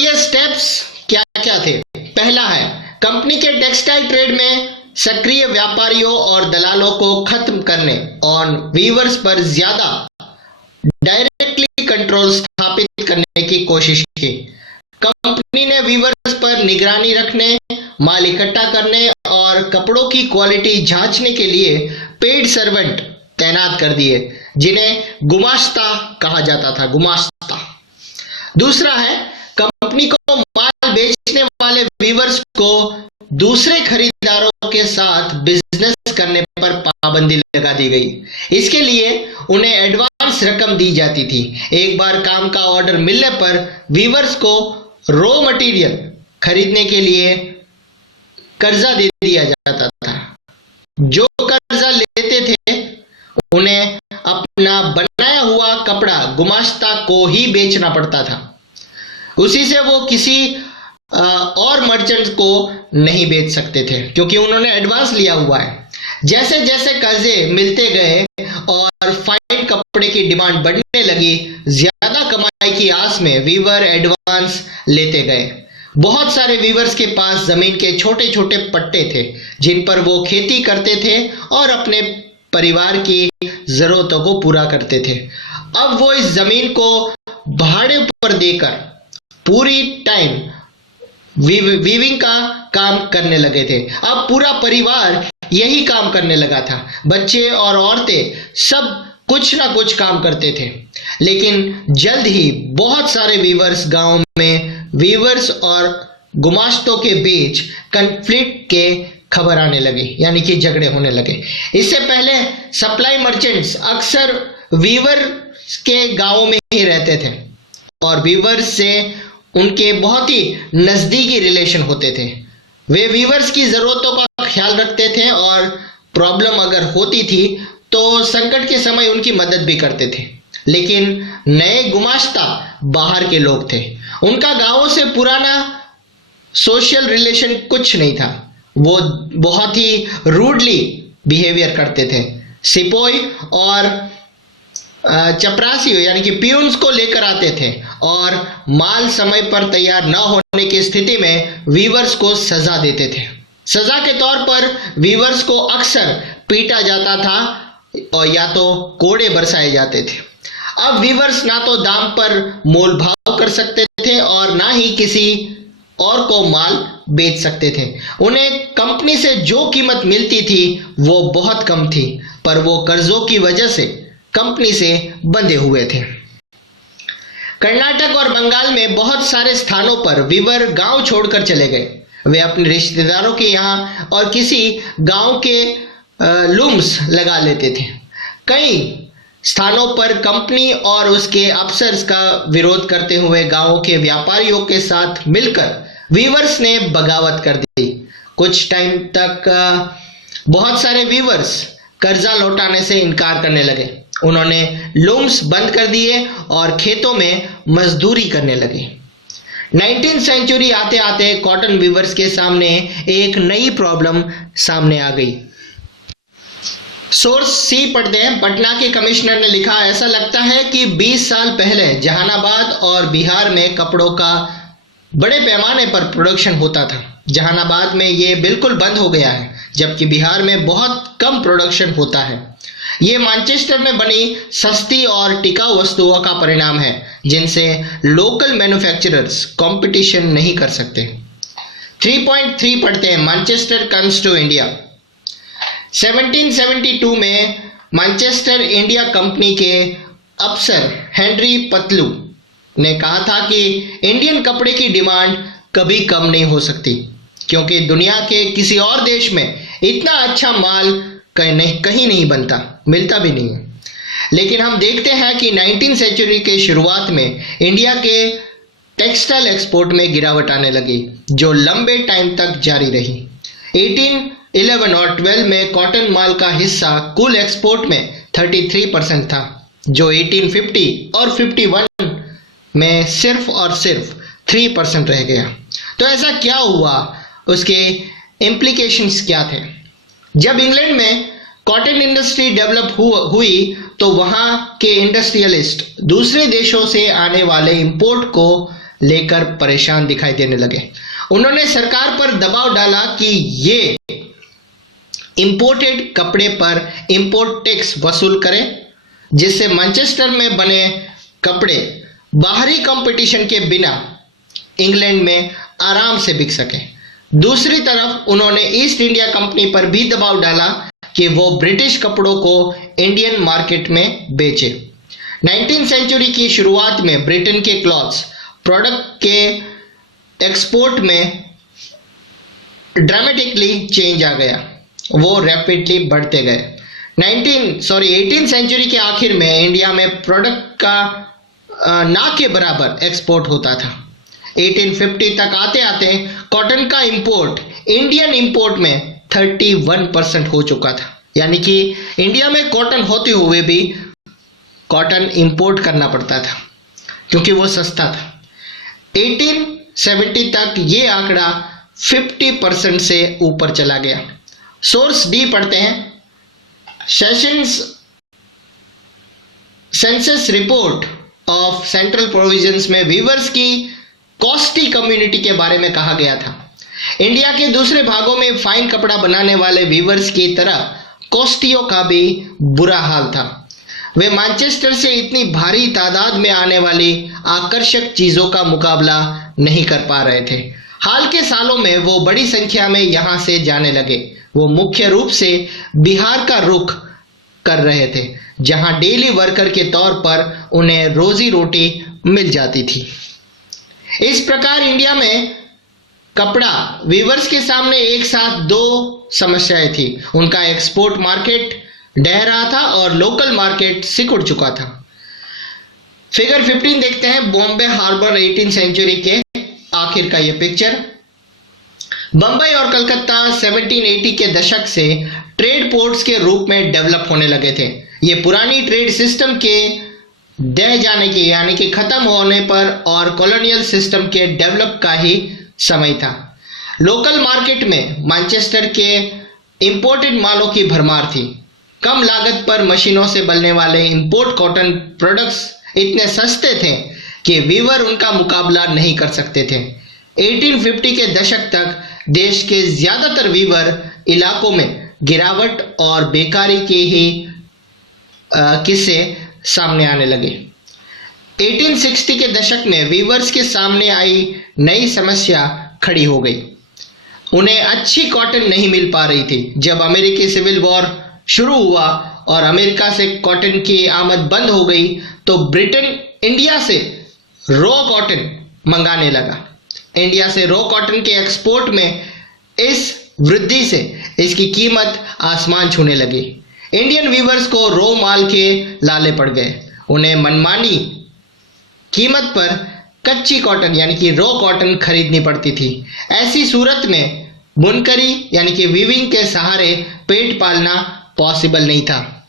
ये स्टेप्स क्या क्या थे? पहला है, कंपनी के टेक्सटाइल ट्रेड में सक्रिय व्यापारियों और दलालों को खत्म करने और वीवर्स पर ज्यादा डायरेक्टली कंट्रोल स्थापित करने की कोशिश की। कंपनी ने वीवर्स पर निगरानी रखने, माल इकट्ठा करने और कपड़ों की क्वालिटी जांचने के लिए पेड सर्वेंट तैनात कर दिए, जिन्हें गुमास्ता कहा जाता था। गुमास्ता। दूसरा है, कंपनी को माल बेचने वाले वीवर्स को दूसरे खरीदारों के साथ बिजनेस करने पर पाबंदी लगा दी गई। इसके लिए उन्हें एडवांस रकम दी जाती थी। एक बार काम का ऑर्डर मिलने पर वीवर्स को रॉ मटेरियल खरीदने के लिए कर्जा दे दिया जाता था। जो कर्जा लेते थे उन्हें अपना बनाया हुआ कपड़ा गुमास्ता को ही बेचना पड़ता था। उसी से वो किसी और मर्चेंट को नहीं बेच सकते थे, क्योंकि उन्होंने एडवांस लिया हुआ है। जैसे जैसे कर्जे मिलते गए और फाइन कपड़े की डिमांड बढ़ने लगी, ज्यादा कमाई की आस में वीवर एडवांस लेते गए। बहुत सारे वीवर्स के पास जमीन के छोटे छोटे पट्टे थे, जिन पर वो खेती करते थे और अपने परिवार की जरूरतों को पूरा करते थे। अब वो इस जमीन को भाड़े पर देकर पूरी टाइम वीविंग का काम करने लगे थे। अब पूरा परिवार यही काम करने लगा था। बच्चे और औरतें सब कुछ ना कुछ काम करते थे। लेकिन जल्द ही बहुत सारे वीवर्स गांव में वीवर्स और गुमास्तों के बीच कन्फ्लिक्ट के खबर आने लगी, यानी कि झगड़े होने लगे। इससे पहले सप्लाई मर्चेंट्स अक्सर वीवर के गांवों में ही रहते थे और वीवर्स से उनके बहुत ही नजदीकी रिलेशन होते थे। वे वीवर्स की जरूरतों का ख्याल रखते थे और प्रॉब्लम अगर होती थी तो संकट के समय उनकी मदद भी करते थे। लेकिन नए गुमास्ता बाहर के लोग थे। उनका गांवों से पुराना सोशल रिलेशन कुछ नहीं था। वो बहुत ही रूडली बिहेवियर करते थे। सिपोई और चपरासी यानी कि पियून्स को लेकर आते थे और माल समय पर तैयार न होने की स्थिति में वीवर्स को सजा देते थे। सजा के तौर पर वीवर्स को अक्सर पीटा जाता था और या तो कोड़े बरसाए जाते थे। अब वीवर्स ना तो दाम पर मोल भाव कर सकते थे और ना ही किसी और को माल बेच सकते थे। उन्हें कंपनी से जो कीमत मिलती थी वो बहुत कम थी, पर वो कर्जों की वजह से कंपनी से बंधे हुए थे। कर्नाटक और बंगाल में बहुत सारे स्थानों पर वीवर गांव छोड़कर चले गए। वे अपने रिश्तेदारों के यहाँ और किसी गांव के लूम्स लगा लेते थे। कई स्थानों पर कंपनी और उसके अफसर्स का विरोध करते हुए गांवों के व्यापारियों के साथ मिलकर वीवर्स ने बगावत कर दी। कुछ टाइम तक बहुत सारे वीवर्स कर्जा लौटाने से इनकार करने लगे। उन्होंने लूम्स बंद कर दिए और खेतों में मजदूरी करने लगे। 19वीं सेंचुरी आते आते कॉटन वीवर्स के सामने एक नई प्रॉब्लम सामने आ गई। सोर्स सी पढ़ते हैं। पटना के कमिश्नर ने लिखा, ऐसा लगता है कि 20 साल पहले जहानाबाद और बिहार में कपड़ों का बड़े पैमाने पर प्रोडक्शन होता था। जहानाबाद में ये बिल्कुल बंद हो गया है, जबकि बिहार में बहुत कम प्रोडक्शन होता है। ये मैनचेस्टर में बनी सस्ती और टिकाऊ वस्तुओं का परिणाम है, जिनसे लोकल मैन्युफैक्चरर्स कंपटीशन नहीं कर सकते। 3.3 पढ़ते हैं। Manchester comes to India. 1772 में मैनचेस्टर इंडिया कंपनी के अफसर हेनरी पतलू ने कहा था कि इंडियन कपड़े की डिमांड कभी कम नहीं हो सकती, क्योंकि दुनिया के किसी और देश में इतना अच्छा माल कहीं नहीं बनता, मिलता भी नहीं है। लेकिन हम देखते हैं कि 19वीं सेंचुरी के शुरुआत में इंडिया के टेक्सटाइल एक्सपोर्ट में गिरावट आने लगी, जो लंबे टाइम तक जारी रही। 1811 और 12 में कॉटन माल का हिस्सा कुल एक्सपोर्ट में 33% था, जो 1850 और 51 में सिर्फ और सिर्फ 3% रह गया। तो ऐसा क्या हुआ, उसके इम्प्लीकेशंस क्या थे? जब इंग्लैंड में कॉटन इंडस्ट्री डेवलप हुई तो वहां के इंडस्ट्रियलिस्ट दूसरे देशों से आने वाले इंपोर्ट को लेकर परेशान दिखाई देने लगे। उन्होंने सरकार पर दबाव डाला कि ये इंपोर्टेड कपड़े पर इंपोर्ट टैक्स वसूल करे, जिससे मैनचेस्टर में बने कपड़े बाहरी कंपटीशन के बिना इंग्लैंड में आराम से बिक सके। दूसरी तरफ उन्होंने ईस्ट इंडिया कंपनी पर भी दबाव डाला कि वो ब्रिटिश कपड़ों को इंडियन मार्केट में बेचे। 19वीं सेंचुरी की शुरुआत में ब्रिटेन के क्लॉथ्स प्रोडक्ट के एक्सपोर्ट में ड्रामेटिकली चेंज आ गया, वो रैपिडली बढ़ते गए। 18वीं सेंचुरी के आखिर में इंडिया में प्रोडक्ट का ना के बराबर एक्सपोर्ट होता था। 1850 तक आते आते कॉटन का इंपोर्ट इंडियन इंपोर्ट में 31% हो चुका था, यानी कि इंडिया में कॉटन होते हुए भी कॉटन इंपोर्ट करना पड़ता था क्योंकि वो सस्ता था। 1870 तक ये आंकड़ा 50% से ऊपर चला गया। सोर्स डी पढ़ते हैं। Census report of central provisions में वीवर्स की कॉस्टी कम्युनिटी के बारे में कहा गया था। इंडिया के दूसरे भागों में फाइन कपड़ा बनाने वाले वीवर्स की तरह कॉस्टियों का भी बुरा हाल था। वे मैनचेस्टर से इतनी भारी तादाद में आने वाली आकर्षक चीजों का मुकाबला नहीं कर पा रहे थे। हाल के सालों में वो बड़ी संख्या में यहां से जाने लगे। वो मुख्य रूप से बिहार का रुख कर रहे थे, जहां डेली वर्कर के तौर पर उन्हें रोजी रोटी मिल जाती थी। इस प्रकार इंडिया में कपड़ा वीवर्स के सामने एक साथ दो समस्याएं थी। उनका एक्सपोर्ट मार्केट ढह रहा था और लोकल मार्केट सिकुड़ चुका था। फिगर 15 देखते हैं। बॉम्बे हार्बर 18वीं सेंचुरी के आखिर का यह पिक्चर। बंबई और कलकत्ता 1780 के दशक से ट्रेड पोर्ट्स के रूप में डेवलप होने लगे थे। ये पुरानी ट्रेड सिस्टम के ढह जाने के यानी कि खत्म होने पर और कॉलोनियल सिस्टम के डेवलप का ही समय था। लोकल मार्केट में मैनचेस्टर के इंपोर्टेड मालों की भरमार थी। कम लागत पर मशीनों से बनने वाले इंपोर्ट कॉटन प्रोडक्ट्स इतने सस्ते थे कि वीवर उनका मुकाबला नहीं कर सकते थे। 1850 के दशक तक देश के ज्यादातर वीवर इलाकों में गिरावट और बेकारी के ही किस्से सामने आने लगे। 1860 के दशक में वीवर्स के सामने आई नई समस्या खड़ी हो गई। उन्हें अच्छी कॉटन नहीं मिल पा रही थी। जब अमेरिकी सिविल वॉर शुरू हुआ और अमेरिका से कॉटन की आमद बंद हो गई तो ब्रिटेन इंडिया से रॉ कॉटन मंगाने लगा। इंडिया से रॉ कॉटन के एक्सपोर्ट में इस वृद्धि से इसकी कीमत आसमान छूने लगी। इंडियन वीवर्स को रॉ माल के लाले पड़ गए। उन्हें मनमानी कीमत पर कच्ची कॉटन यानी कि रॉ कॉटन खरीदनी पड़ती थी। ऐसी सूरत में बुनकरी यानी कि वीविंग के सहारे पेट पालना पॉसिबल नहीं था।